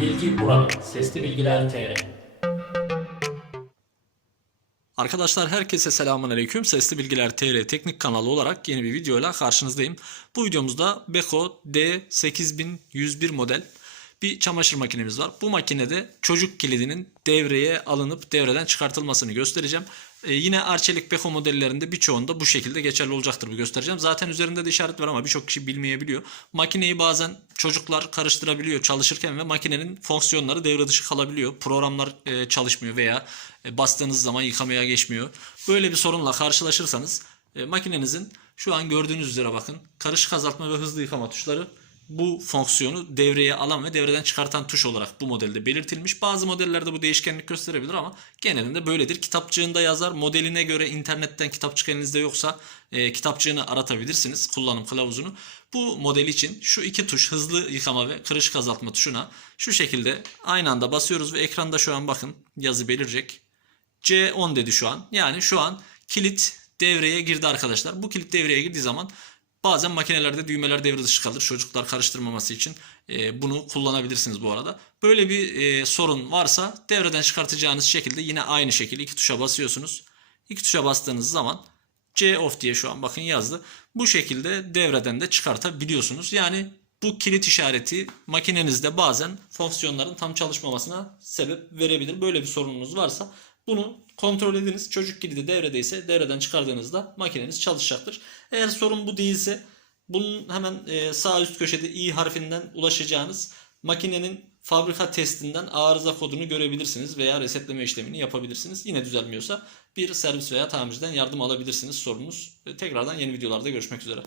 Bilgi Buranın Sesli Bilgiler TR Arkadaşlar herkese selamun aleyküm. Sesli Bilgiler TR teknik kanalı olarak yeni bir videoyla karşınızdayım. Bu videomuzda Beko D8101 model bir çamaşır makinemiz var. Bu makinede çocuk kilidinin devreye alınıp devreden çıkartılmasını göstereceğim. Ee, yine Arçelik Beko modellerinde birçoğunda bu şekilde geçerli olacaktır bu göstereceğim. Zaten üzerinde de işaret var ama birçok kişi bilmeyebiliyor. Makineyi bazen çocuklar karıştırabiliyor çalışırken ve makinenin fonksiyonları devre dışı kalabiliyor. Programlar e, çalışmıyor veya e, bastığınız zaman yıkamaya geçmiyor. Böyle bir sorunla karşılaşırsanız e, makinenizin şu an gördüğünüz üzere bakın karışık azaltma ve hızlı yıkama tuşları bu fonksiyonu devreye alan ve devreden çıkartan tuş olarak bu modelde belirtilmiş. Bazı modellerde bu değişkenlik gösterebilir ama genelinde böyledir. Kitapçığında yazar. Modeline göre internetten kitapçık elinizde yoksa e, kitapçığını aratabilirsiniz. Kullanım kılavuzunu. Bu model için şu iki tuş hızlı yıkama ve kırışık azaltma tuşuna şu şekilde aynı anda basıyoruz ve ekranda şu an bakın yazı belirecek. C10 dedi şu an. Yani şu an kilit devreye girdi arkadaşlar. Bu kilit devreye girdiği zaman bazen makinelerde düğmeler devre dışı kalır. Çocuklar karıştırmaması için e, bunu kullanabilirsiniz bu arada. Böyle bir e, sorun varsa devreden çıkartacağınız şekilde yine aynı şekilde iki tuşa basıyorsunuz. İki tuşa bastığınız zaman C off diye şu an bakın yazdı. Bu şekilde devreden de çıkartabiliyorsunuz. Yani bu kilit işareti makinenizde bazen fonksiyonların tam çalışmamasına sebep verebilir. Böyle bir sorununuz varsa bunu kontrol ediniz. Çocuk kilidi devredeyse devreden çıkardığınızda makineniz çalışacaktır. Eğer sorun bu değilse bunun hemen e, sağ üst köşede i harfinden ulaşacağınız makinenin fabrika testinden arıza kodunu görebilirsiniz veya resetleme işlemini yapabilirsiniz. Yine düzelmiyorsa bir servis veya tamirciden yardım alabilirsiniz sorunuz. Tekrardan yeni videolarda görüşmek üzere.